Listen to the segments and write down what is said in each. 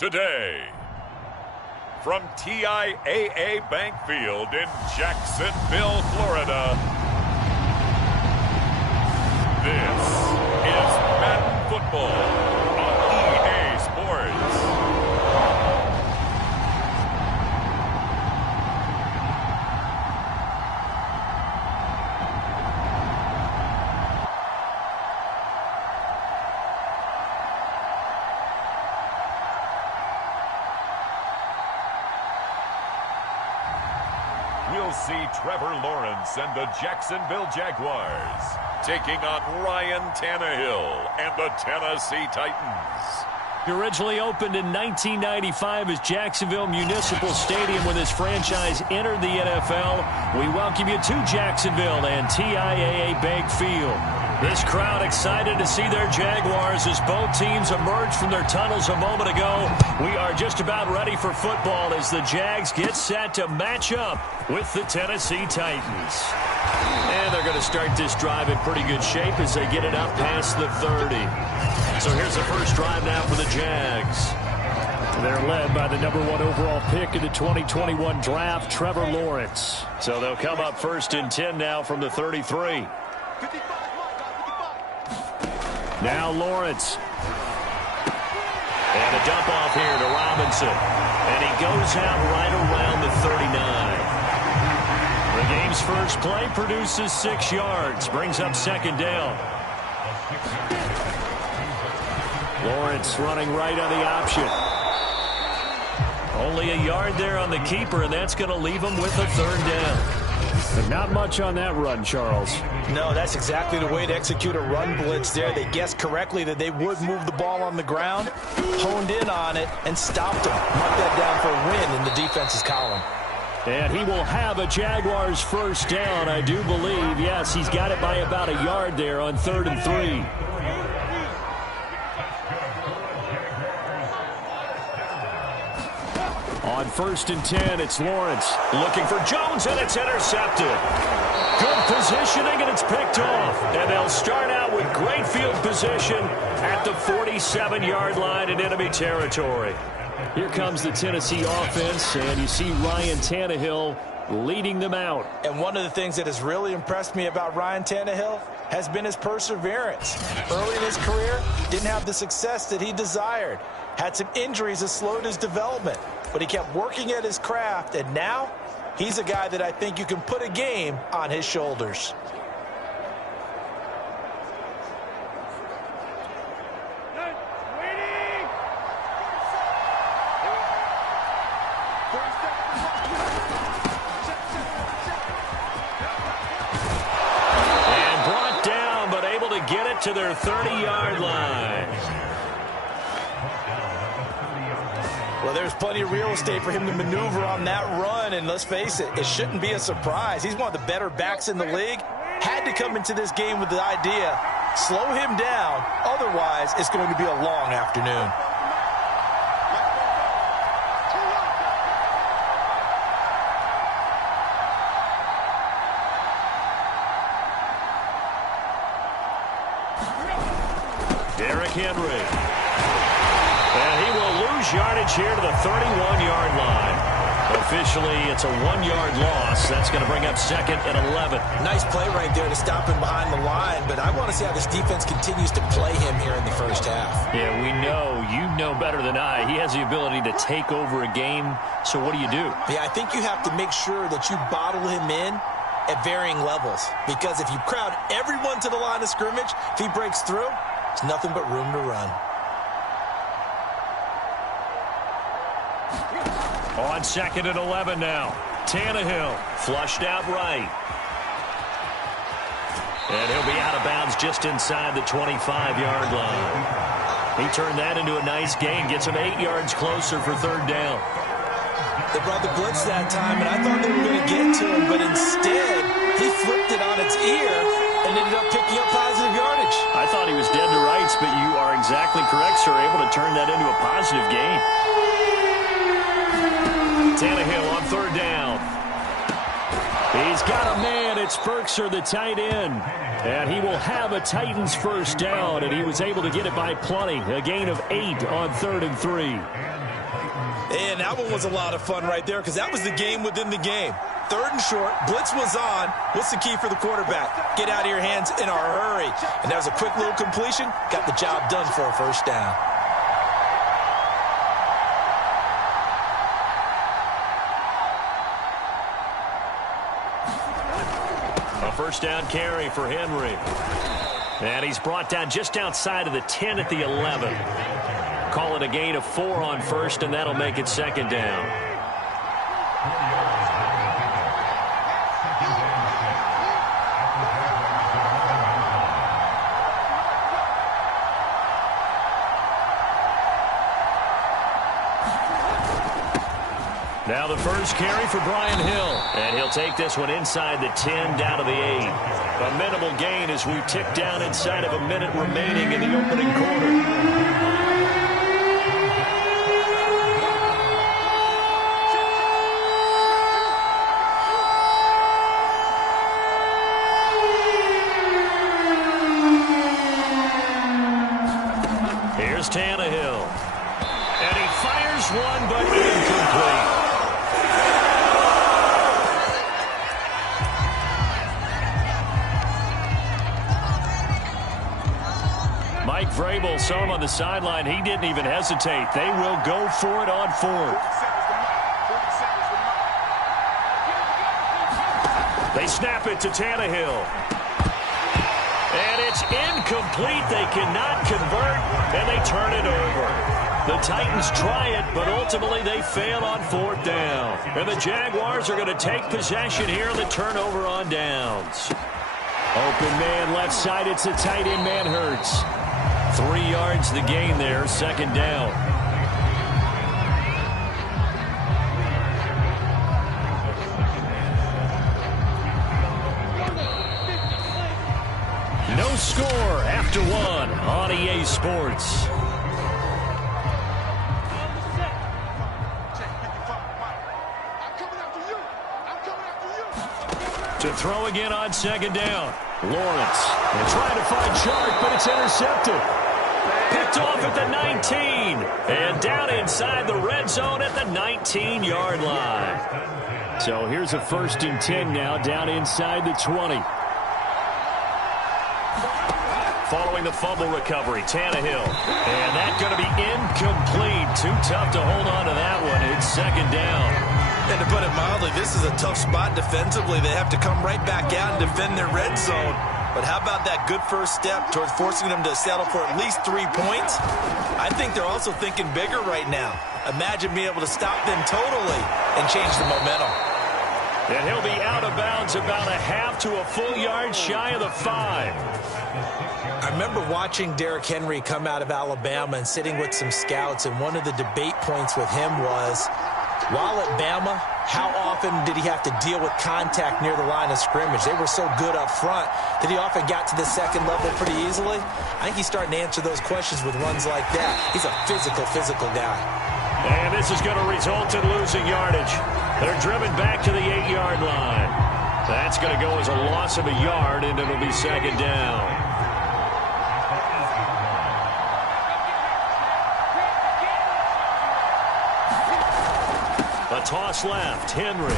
today. From TIAA Bank Field in Jacksonville, Florida, this is Madden Football on EA Sports. We'll see Trevor Lawrence and the Jacksonville Jaguars taking on Ryan Tannehill and the Tennessee Titans. It originally opened in 1995 as Jacksonville Municipal Stadium when this franchise entered the NFL. We welcome you to Jacksonville and TIAA Bank Field. This crowd excited to see their Jaguars as both teams emerged from their tunnels a moment ago. We are just about ready for football as the Jags get set to match up with the Tennessee Titans. And they're going to start this drive in pretty good shape as they get it up past the 30. So here's the first drive now for the Jags. They're led by the #1 overall pick in the 2021 draft, Trevor Lawrence. So they'll come up first and 10 now from the 33. Now Lawrence. And a dump off here to Robinson. And he goes out right around the 39. The game's first play produces 6 yards. Brings up second down. Lawrence running right on the option. Only a yard there on the keeper, and that's going to leave him with a third down. But not much on that run, Charles. No, that's exactly the way to execute a run blitz there. They guessed correctly that they would move the ball on the ground, honed in on it, and stopped them. Mark that down for a win in the defense's column. And he will have a Jaguars first down, I do believe. Yes, he's got it by about a yard there on 3rd and 3. On 1st and 10, it's Lawrence looking for Jones, and it's intercepted. Good positioning, and it's picked off. And they'll start out with great field position at the 47-yard line in enemy territory. Here comes the Tennessee offense, and you see Ryan Tannehill leading them out. And one of the things that has really impressed me about Ryan Tannehill has been his perseverance. Early in his career, didn't have the success that he desired. Had some injuries that slowed his development, but he kept working at his craft, and now he's a guy that I think you can put a game on his shoulders. And brought down, but able to get it to their 30-yard line. Well, there's plenty of real estate for him to maneuver on that run, and let's face it, it shouldn't be a surprise. He's one of the better backs in the league. Had to come into this game with the idea, slow him down, otherwise it's going to be a long afternoon. Derrick Henry. And he will lose yardage here to the 31-yard line. Officially, it's a 1-yard loss. That's going to bring up 2nd and 11. Nice play right there to stop him behind the line, but I want to see how this defense continues to play him here in the first half. Yeah, we know. You know better than I. He has the ability to take over a game. So what do you do? Yeah, I think you have to make sure that you bottle him in at varying levels, because if you crowd everyone to the line of scrimmage, if he breaks through, it's nothing but room to run. On 2nd and 11 now. Tannehill flushed out right. And he'll be out of bounds just inside the 25-yard line. He turned that into a nice gain. Gets him 8 yards closer for 3rd down. They brought the blitz that time, and I thought they were going to get to him, but instead, he flipped it on its ear and ended up picking up positive yardage. I thought he was dead to rights, but you are exactly correct, sir. Able to turn that into a positive gain. Tannehill on 3rd down. He's got a man. It's Firkser, the tight end. And he will have a Titans first down, and he was able to get it by plenty. A gain of 8 on 3rd and 3. And that one was a lot of fun right there because that was the game within the game. 3rd and short, blitz was on. What's the key for the quarterback? Get out of your hands in a hurry. And that was a quick little completion. Got the job done for a first down. A first down carry for Henry. And he's brought down just outside of the 10 at the 11. Call it a gain of 4 on first, and that'll make it 2nd down. Now the first carry for Brian Hill. And he'll take this one inside the 10 down to the 8. A minimal gain as we tick down inside of a minute remaining in the opening quarter. Here's Tannehill. And he fires one, but incomplete. Mike Vrabel saw him on the sideline. He didn't even hesitate. They will go for it on 4th. They snap it to Tannehill. And it's incomplete. They cannot convert, and they turn it over. The Titans try it, but ultimately they fail on 4th down. And the Jaguars are going to take possession here on the turnover on downs. Open man left side. It's a tight end man Hurts. 3 yards the gain there, 2nd down. No score after 1 on EA Sports. To throw again on 2nd down. Lawrence. They're trying to find Chark, but it's intercepted. Picked off at the 19. And down inside the red zone at the 19-yard line. So here's a 1st and 10 now down inside the 20. Following the fumble recovery, Tannehill. And that's going to be incomplete. Too tough to hold on to that one. It's 2nd down. And to put it mildly, this is a tough spot defensively. They have to come right back out and defend their red zone. But how about that good first step towards forcing them to settle for at least 3 points? I think they're also thinking bigger right now. Imagine being able to stop them totally and change the momentum. And he'll be out of bounds about a half to a full yard shy of the 5. I remember watching Derrick Henry come out of Alabama and sitting with some scouts, and one of the debate points with him was, while at Bama, how often did he have to deal with contact near the line of scrimmage? They were so good up front that he often got to the 2nd level pretty easily. I think he's starting to answer those questions with runs like that. He's a physical guy. And this is going to result in losing yardage. They're driven back to the 8-yard line. That's going to go as a loss of a yard, and it'll be 2nd down. A toss left, Henry.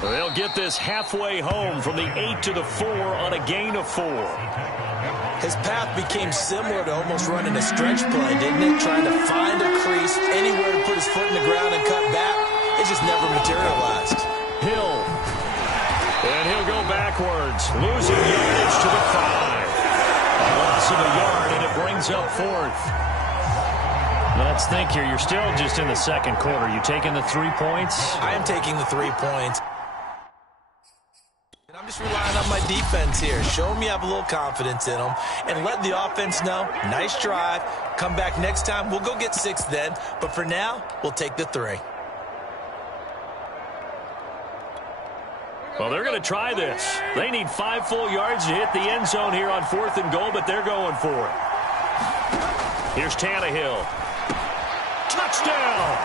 They'll get this halfway home from the 8 to the 4 on a gain of 4. His path became similar to almost running a stretch play, didn't it? Trying to find a crease, anywhere to put his foot in the ground and cut back. It just never materialized. Hill. And he'll go backwards, losing yardage to the 5. A loss of a yard, and it brings up 4th. Let's think here. You're still just in the 2nd quarter. You taking the 3 points? I am taking the 3 points. And I'm just relying on my defense here. Show them you have a little confidence in them. And let the offense know, nice drive. Come back next time. We'll go get 6 then. But for now, we'll take the 3. Well, they're going to try this. They need 5 full yards to hit the end zone here on 4th and goal, but they're going for it. Here's Tannehill. Touchdown!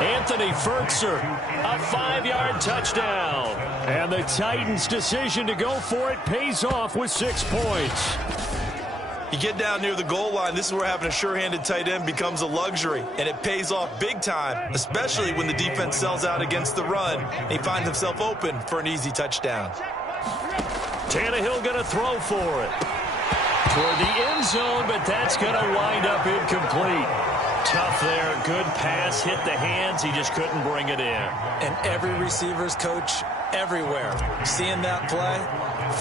Anthony Ferkser, a 5-yard touchdown. And the Titans' decision to go for it pays off with 6 points. You get down near the goal line, this is where having a sure-handed tight end becomes a luxury, and it pays off big time, especially when the defense sells out against the run, and he finds himself open for an easy touchdown. Tannehill going to throw for it. Toward the end zone, but that's going to wind up incomplete. Tough there. Good pass. Hit the hands. He just couldn't bring it in. And every receiver's coach everywhere. Seeing that play,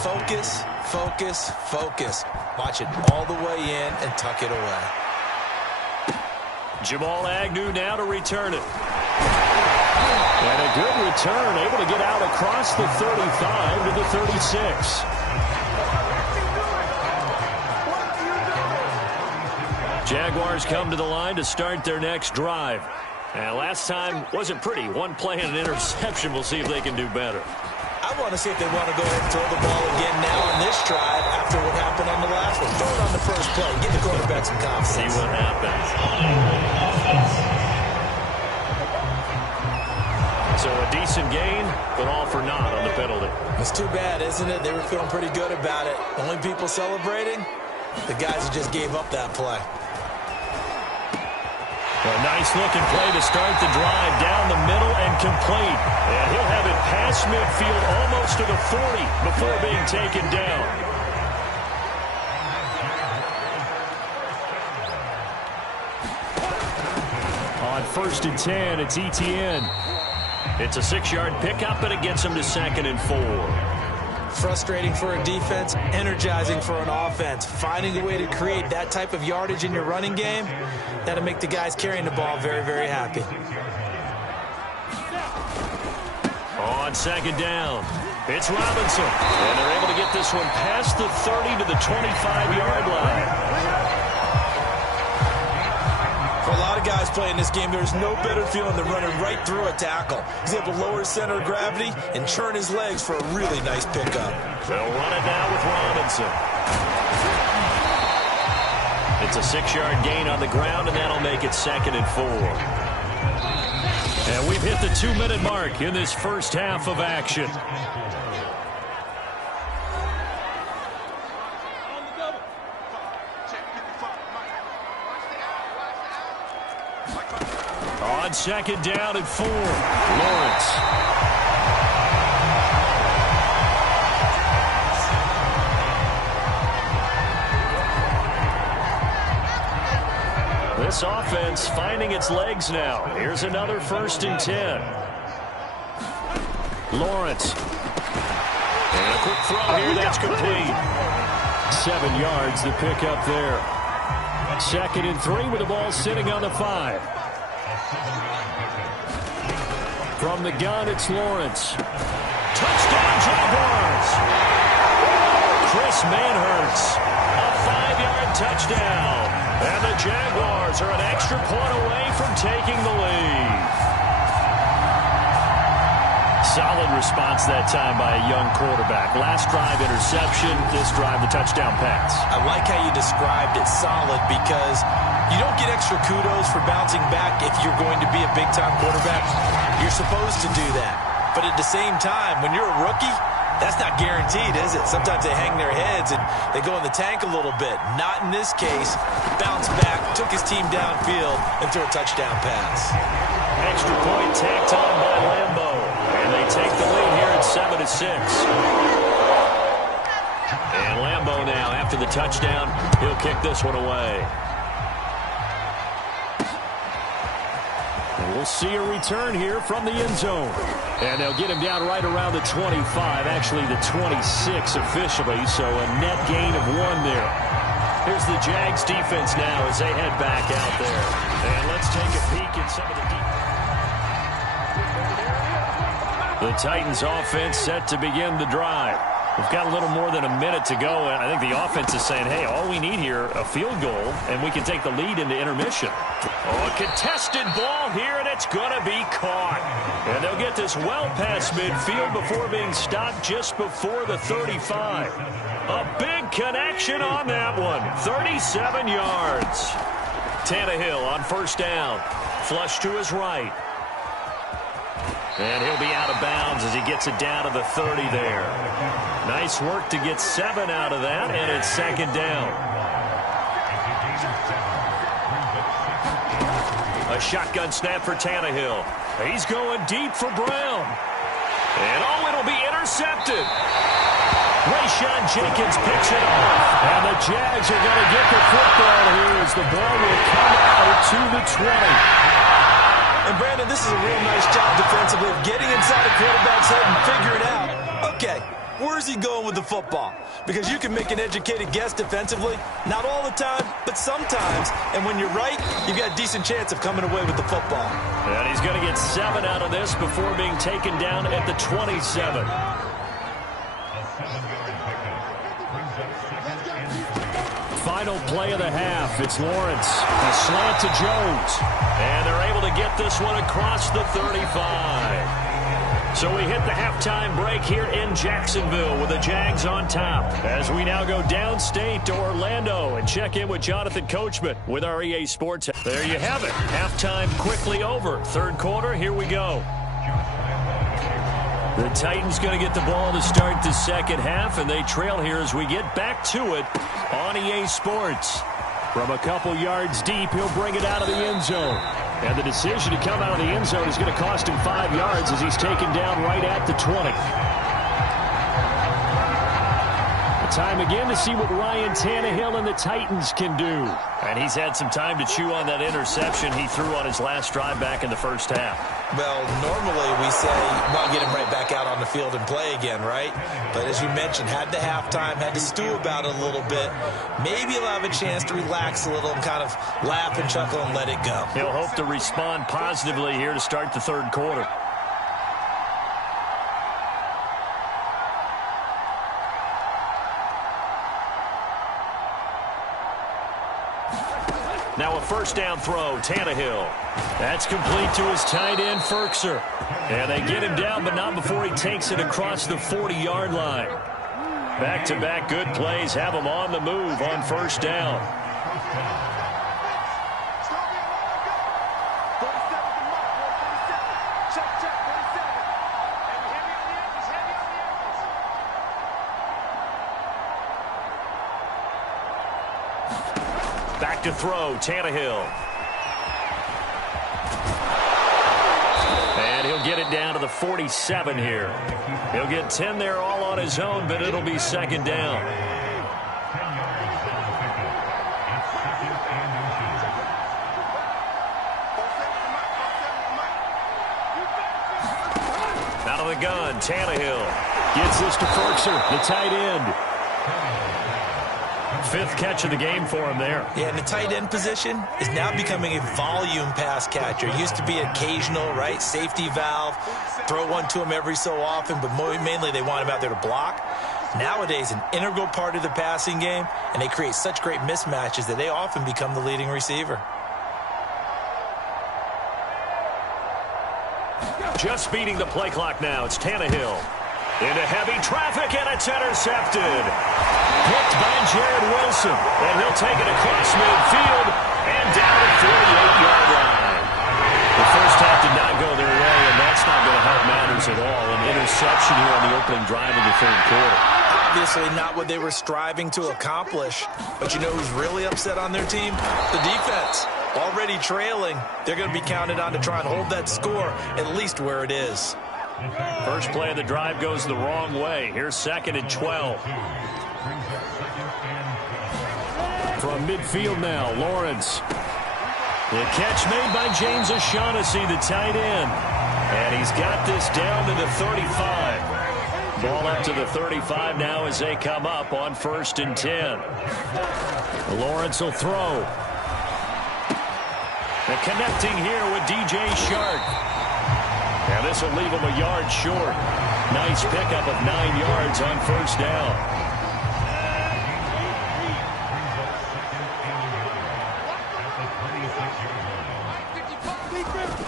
focus, focus, focus. Watch it all the way in and tuck it away. Jamal Agnew now to return it. And a good return, able to get out across the 35 to the 36. Jaguars come to the line to start their next drive. And last time wasn't pretty. One play and an interception. We'll see if they can do better. I want to see if they want to go ahead and throw the ball again now on this drive after what happened on the last one. Throw it on the first play. Get the quarterback some confidence. See what happens. So a decent gain, but all for naught on the penalty. It's too bad, isn't it? They were feeling pretty good about it. Only people celebrating, the guys who just gave up that play. A nice-looking play to start the drive down the middle and complete. And he'll have it past midfield almost to the 40 before being taken down. On 1st and 10, it's Etienne. It's a 6-yard pickup, and it gets him to 2nd and 4. Frustrating for a defense, energizing for an offense. Finding a way to create that type of yardage in your running game, that'll make the guys carrying the ball very, very happy. On 2nd down, it's Robinson. And they're able to get this one past the 30 to the 25-yard line. For a lot of guys playing this game, there's no better feeling than running right through a tackle. He's able to lower his center of gravity and churn his legs for a really nice pickup. They'll run it now with Robinson. It's a 6-yard gain on the ground, and that'll make it 2nd and 4. And we've hit the 2-minute mark in this first half of action. On 2nd down and 4, Lawrence. This offense finding its legs now. Here's another 1st and 10. Lawrence. And a quick throw here, that's complete. 7 yards, the pickup there. 2nd and 3 with the ball sitting on the 5. From the gun, it's Lawrence. Touchdown, Jaguars! Chris Manhertz, a 5-yard touchdown. And the Jaguars are an extra point away from taking the lead. Solid response that time by a young quarterback. Last drive, interception. This drive, the touchdown pass. I like how you described it, solid, because you don't get extra kudos for bouncing back if you're going to be a big-time quarterback. You're supposed to do that. But at the same time, when you're a rookie, that's not guaranteed, is it? Sometimes they hang their heads and they go in the tank a little bit. Not in this case. Bounced back, took his team downfield, and threw a touchdown pass. Extra point tacked on by Lambeau. And they take the lead here at 7-6. And Lambeau now, after the touchdown, he'll kick this one away. And we'll see a return here from the end zone. And they'll get him down right around the 25, actually the 26 officially, so a net gain of 1 there. Here's the Jags defense now as they head back out there. And let's take a peek at some of the defense. The Titans offense set to begin the drive. We've got a little more than a minute to go, and I think the offense is saying, hey, all we need here, a field goal, and we can take the lead into intermission. Oh, a contested ball here, and it's going to be caught. And they'll get this well past midfield before being stopped just before the 35. A big connection on that one. 37 yards. Tannehill on 1st down. Flush to his right. And he'll be out of bounds as he gets it down to the 30 there. Nice work to get 7 out of that, and it's 2nd down. A shotgun snap for Tannehill. He's going deep for Brown. And it'll be intercepted. Rayshon Jenkins picks it off. And the Jags are going to get the football here as the ball will come out to the 20. And Brandon, this is a real nice job defensively of getting inside a quarterback's head and figuring out, okay, where's he going with the football? Because you can make an educated guess defensively. Not all the time, but sometimes. And when you're right, you've got a decent chance of coming away with the football. And he's going to get 7 out of this before being taken down at the 27. Final play of the half. It's Lawrence. A slant to Jones. And they're able to get this one across the 35. So we hit the halftime break here in Jacksonville with the Jags on top. As we now go downstate to Orlando and check in with Jonathan Coachman with our EA Sports. There you have it. Halftime quickly over. Third quarter, here we go. The Titans going to get the ball to start the second half, and they trail here as we get back to it on EA Sports. From a couple yards deep, he'll bring it out of the end zone. And the decision to come out of the end zone is going to cost him 5 yards as he's taken down right at the 20. The time again to see what Ryan Tannehill and the Titans can do. And he's had some time to chew on that interception he threw on his last drive back in the first half. Well, normally we say, well, get him right back out on the field and play again, right? But as you mentioned, had the halftime, had to stew about it a little bit. Maybe he'll have a chance to relax a little and kind of laugh and chuckle and let it go. He'll hope to respond positively here to start the third quarter. Now a first down throw, Tannehill. That's complete to his tight end, Ferkser. And they get him down, but not before he takes it across the 40-yard line. Back-to-back good plays have him on the move on first down. Back to throw, Tannehill. And he'll get it down to the 47 here. He'll get 10 there all on his own, but it'll be second down. Out of the gun, Tannehill gets this to Ferkser, the tight end. Fifth catch of the game for him there. Yeah, and the tight end position is now becoming a volume pass catcher. It used to be occasional, right? Safety valve, throw one to him every so often, but mainly they want him out there to block. Nowadays, an integral part of the passing game, and they create such great mismatches that they often become the leading receiver. Just beating the play clock now. It's Tannehill. Into heavy traffic, and it's intercepted. Picked by Jared Wilson. And he'll take it across midfield and down the 48-yard line. The first half did not go their way, and that's not going to help matters at all. An interception here on the opening drive of the third quarter. Obviously not what they were striving to accomplish. But you know who's really upset on their team? The defense. Already trailing. They're going to be counted on to try and hold that score at least where it is. First play of the drive goes the wrong way. Here's second and 12. From midfield now, Lawrence. The catch made by James O'Shaughnessy, the tight end. And he's got this down to the 35. Ball up to the 35 now as they come up on 1st and 10. Lawrence will throw. And connecting here with DJ Shark. And this will leave him a yard short. Nice pickup of 9 yards on first down.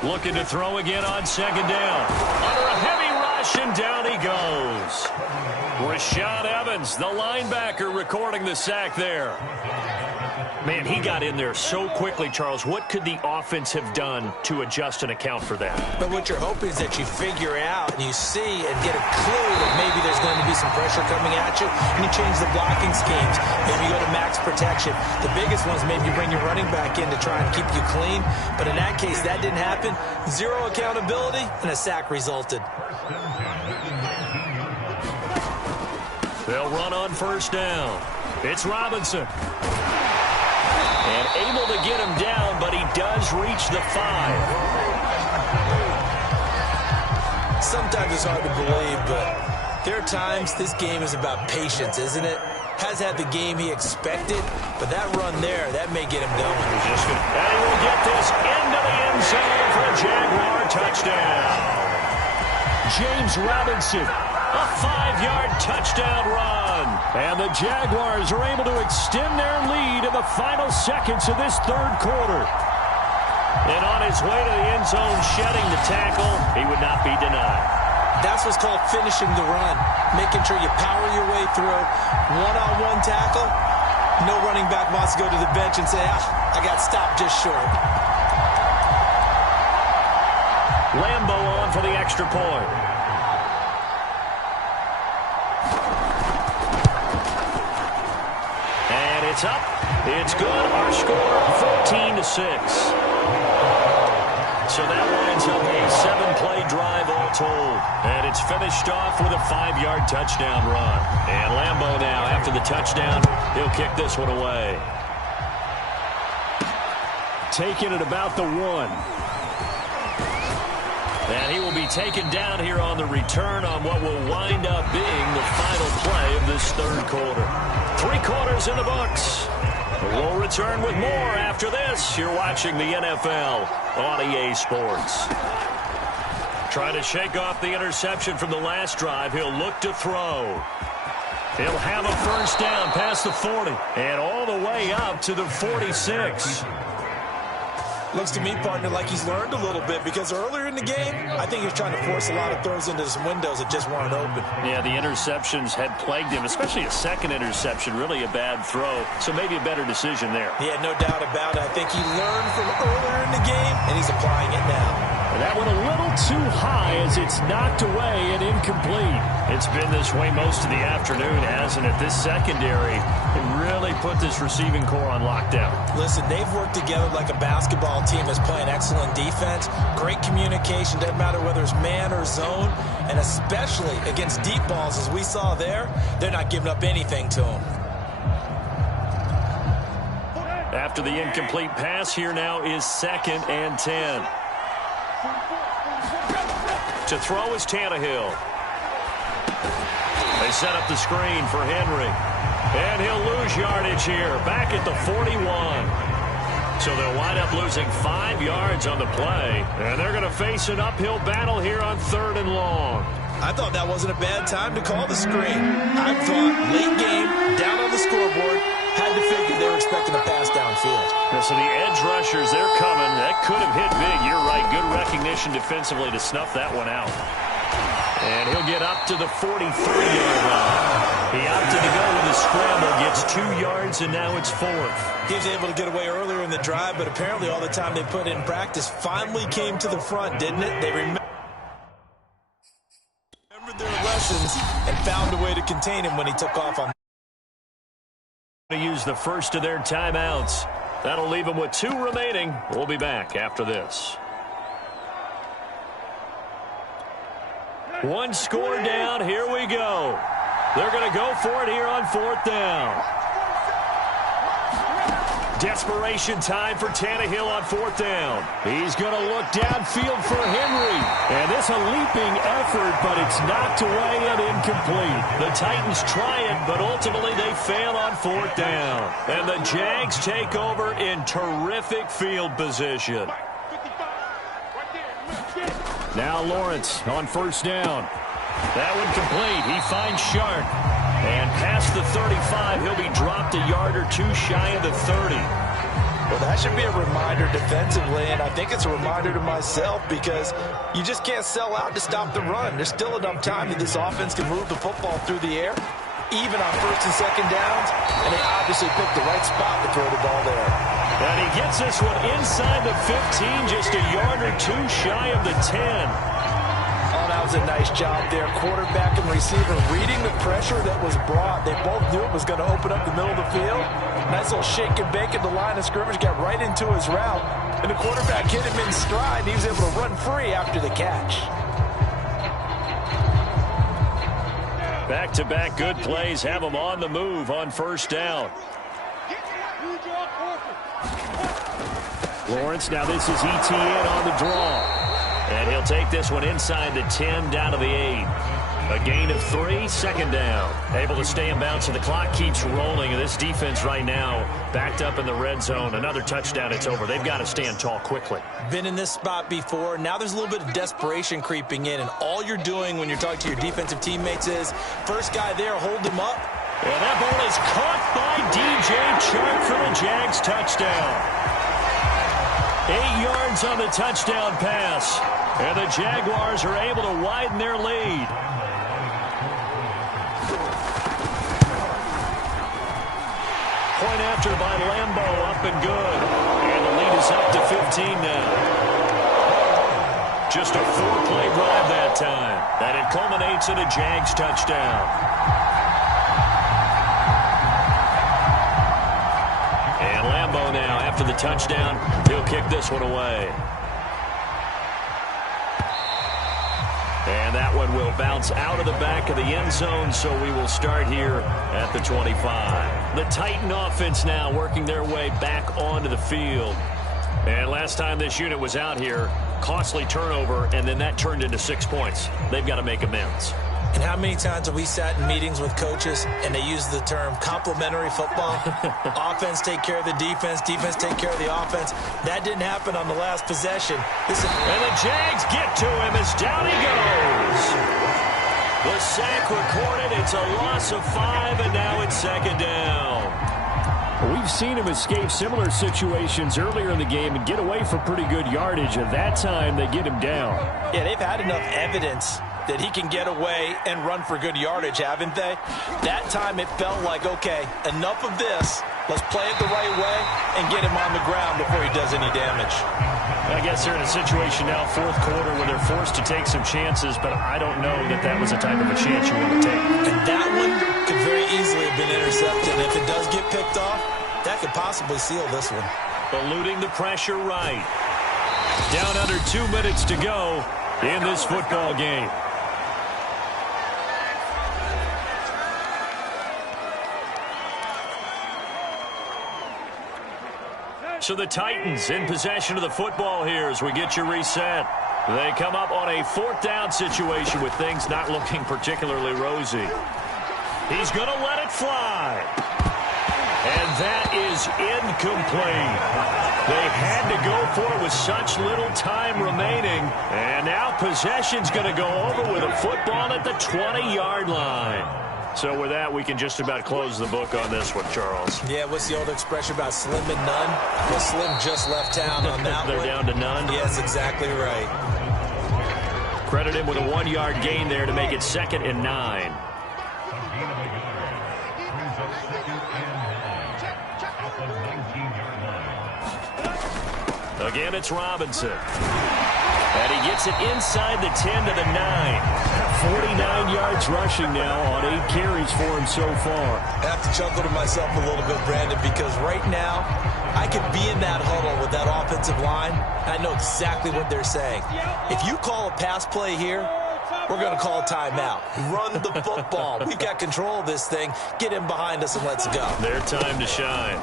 Looking to throw again on second down. Under a heavy rush, and down he goes. Rashaan Evans, the linebacker, recording the sack there. Man, he got in there so quickly, Charles. What could the offense have done to adjust and account for that? But what you're hoping is that you figure out and you see and get a clue that maybe there's going to be some pressure coming at you, and you change the blocking schemes. Maybe you go to max protection. The biggest one is maybe you bring your running back in to try and keep you clean. But in that case, that didn't happen. Zero accountability, and a sack resulted. They'll run on first down. It's Robinson. And able to get him down, but he does reach the 5. Sometimes it's hard to believe, but there are times this game is about patience, isn't it? Has had the game he expected, but that run there, that may get him going. And he will get this into the end zone for a Jaguar touchdown. James Robinson, a 5-yard touchdown run. And the Jaguars are able to extend their lead in the final seconds of this third quarter. And on his way to the end zone, shedding the tackle, he would not be denied. That's what's called finishing the run, making sure you power your way through. One-on-one tackle, no running back wants to go to the bench and say, I got stopped just short. Lambo on for the extra point. And it's up. It's good. Our score, 14-6. So that winds up a 7-play drive all told. And it's finished off with a 5-yard touchdown run. And Lambo now, after the touchdown, he'll kick this one away. Taking it about the 1. And he will be taken down here on the return on what will wind up being the final play of this third quarter. 3 quarters in the books. We'll return with more after this. You're watching the NFL on EA Sports. Trying to shake off the interception from the last drive. He'll look to throw. He'll have a first down past the 40 and all the way up to the 46. Looks to me, partner, like he's learned a little bit, because earlier in the game, I think he was trying to force a lot of throws into some windows that just weren't open. Yeah, the interceptions had plagued him, especially a second interception, really a bad throw. So maybe a better decision there. Yeah, no doubt about it. I think he learned from earlier in the game, and he's applying it now. And that went a little too high as it's knocked away and incomplete. It's been this way most of the afternoon, hasn't it? This secondary can really put this receiving core on lockdown. Listen, they've worked together like a basketball team that's playing excellent defense. Great communication, doesn't matter whether it's man or zone. And especially against deep balls, as we saw there, they're not giving up anything to them. After the incomplete pass, here now is 2nd and 10. To throw is Tannehill. They set up the screen for Henry. And he'll lose yardage here, back at the 41. So they'll wind up losing 5 yards on the play. And they're going to face an uphill battle here on 3rd and long. I thought that wasn't a bad time to call the screen. I thought late game, down on the scoreboard, had to figure they were expecting a pass downfield. Yeah, so the edge rushers, they're coming. That could have hit big. You're right. Good recognition defensively to snuff that one out. And he'll get up to the 43-yard line. He opted to go with a scramble, gets 2 yards, and now it's 4th. He was able to get away earlier in the drive, but apparently all the time they put in practice finally came to the front, didn't it? They remembered their lessons and found a way to contain him when he took off on. To use the first of their timeouts. That'll leave them with 2 remaining. We'll be back after this. 1 score down. Here we go. They're going to go for it here on 4th down. Desperation time for Tannehill on 4th down. He's going to look downfield for Henry. And this a leaping effort, but it's knocked away and incomplete. The Titans try it, but ultimately they fail on 4th down. And the Jags take over in terrific field position. Now Lawrence on 1st down. That one complete. He finds Sharp. And past the 35, he'll be dropped a yard or 2 shy of the 30. Well, that should be a reminder defensively, and I think it's a reminder to myself because you just can't sell out to stop the run. There's still enough time that this offense can move the football through the air, even on first and second downs, and they obviously picked the right spot to throw the ball there. And he gets this one inside the 15, just a yard or two shy of the 10. Oh, that was a nice job there. Quarterback and receiver reading the pressure that was brought. They both knew it was going to open up the middle of the field. Nice little shake and bake at the line of scrimmage, got right into his route. And the quarterback hit him in stride. He was able to run free after the catch. Back-to-back good plays have him on the move on first down. Lawrence, now this is ETN on the draw. And he'll take this one inside the 10, down to the 8. A gain of 3, second down. Able to stay in bounds, and the clock keeps rolling. And this defense right now backed up in the red zone. Another touchdown, it's over. They've got to stand tall quickly. Been in this spot before. Now there's a little bit of desperation creeping in. And all you're doing when you're talking to your defensive teammates is, first guy there, hold him up. And that ball is caught by DJ Chark for the Jags touchdown. 8 yards on the touchdown pass. And the Jaguars are able to widen their lead. Point after by Lambo, up and good. And the lead is up to 15 now. Just a 4-play drive that time. And it culminates in a Jags touchdown. And Lambo now, after the touchdown, he'll kick this one away. And that one will bounce out of the back of the end zone, so we will start here at the 25. The Titan offense now working their way back onto the field. And last time this unit was out here, costly turnover, and then that turned into 6 points. They've got to make amends. And how many times have we sat in meetings with coaches and they use the term complementary football? Offense take care of the defense, defense take care of the offense. That didn't happen on the last possession. And the Jags get to him as down he goes. The sack recorded. It's a loss of 5, and now it's second down. We've seen him escape similar situations earlier in the game and get away for pretty good yardage. At that time, they get him down. Yeah, they've had enough evidence that he can get away and run for good yardage, haven't they? That time it felt like, okay, enough of this. Let's play it the right way and get him on the ground before he does any damage. I guess they're in a situation now, fourth quarter, where they're forced to take some chances, but I don't know that that was the type of a chance you want to take. And that one could very easily have been intercepted. And if it does get picked off, that could possibly seal this one. Eluding the pressure right. Down under 2 minutes to go in this football game. So the Titans in possession of the football here as we get you reset. They come up on a 4th down situation with things not looking particularly rosy. He's going to let it fly. And that is incomplete. They had to go for it with such little time remaining. And now possession's going to go over with a football at the 20-yard line. So with that, we can just about close the book on this one, Charles. Yeah, what's the old expression about slim and none? Well, Slim just left town on that They're one. down to none? Yes, exactly right. Credit him with a 1-yard gain there to make it 2nd and 9. Again, it's Robinson. And he gets it inside the 10 to the 9. 49 yards rushing now on 8 carries for him so far. I have to chuckle to myself a little bit, Brandon, because right now I could be in that huddle with that offensive line. I know exactly what they're saying. If you call a pass play here, we're going to call a timeout. Run the football. We've got control of this thing. Get him behind us and let's go. Their time to shine.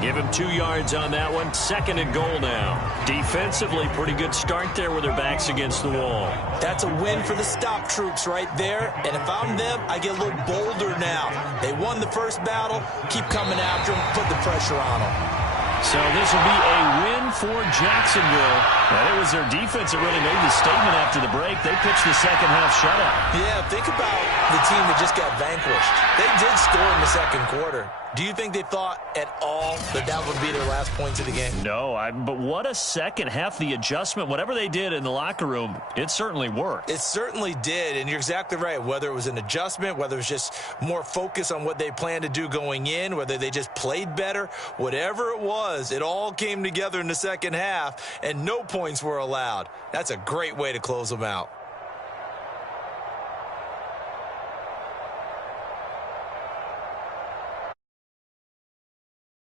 Give him 2 yards on that one. 2nd and goal now. Defensively, pretty good start there with their backs against the wall. That's a win for the stop troops right there. And if I'm them, I get a little bolder now. They won the first battle. Keep coming after them. Put the pressure on them. So this will be a win for Jacksonville. And it was their defense that really made the statement after the break. They pitched the second half shutout. Yeah, think about the team that just got vanquished. They did score in the second quarter. Do you think they thought at all that that would be their last points of the game? No, but what a second half. The adjustment, whatever they did in the locker room, it certainly worked. It certainly did, and you're exactly right. Whether it was an adjustment, whether it was just more focus on what they planned to do going in, whether they just played better, whatever it was, it all came together in the second half, and no points were allowed. That's a great way to close them out.